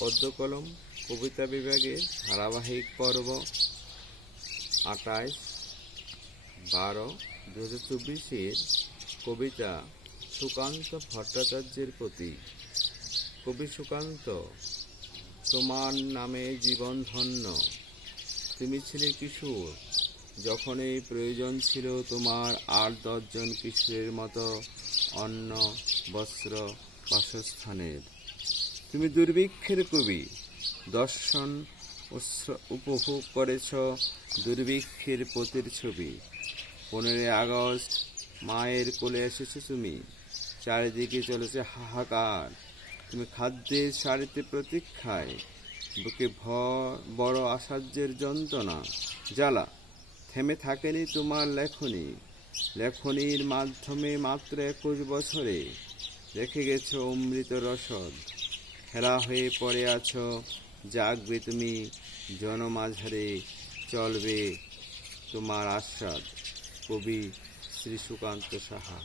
পদ্মকলম কবিতা বিভাগের ধারাবাহিক পর্ব 28/12/2024 কবিতা সুকান্ত ভট্টাচার্যের প্রতি। কবি সুকান্ত, তোমার নামে জীবন ধন্য। তুমি ছিলে কিশোর যখন এই প্রয়োজন ছিল তোমার 8-10 জন কিশোরের মতো অন্ন, বস্ত্র, বাসস্থানের। তুমি দুর্ভিক্ষের কবি, দর্শন উপভোগ করেছ দুর্ভিক্ষের প্রতিচ্ছবি। 15 আগস্ট মায়ের কোলে এসেছ তুমি, চারিদিকে চলেছে হাহাকার। তুমি খাদ্যের সারিতে প্রতীক্ষায়, বুকে বড় আসার্যের যন্ত্রণা জ্বালা। থেমে থাকেনি তোমার লেখনী, লেখনীর মাধ্যমে মাত্র 21 বছরে রেখে গেছ অমৃত রসদ। হেলা হয়ে পড়ে আছো, জাগবে তুমি জনমাঝারে, চলবে তোমার আস্বাদ। কবি শ্রী সুকান্ত সাহা।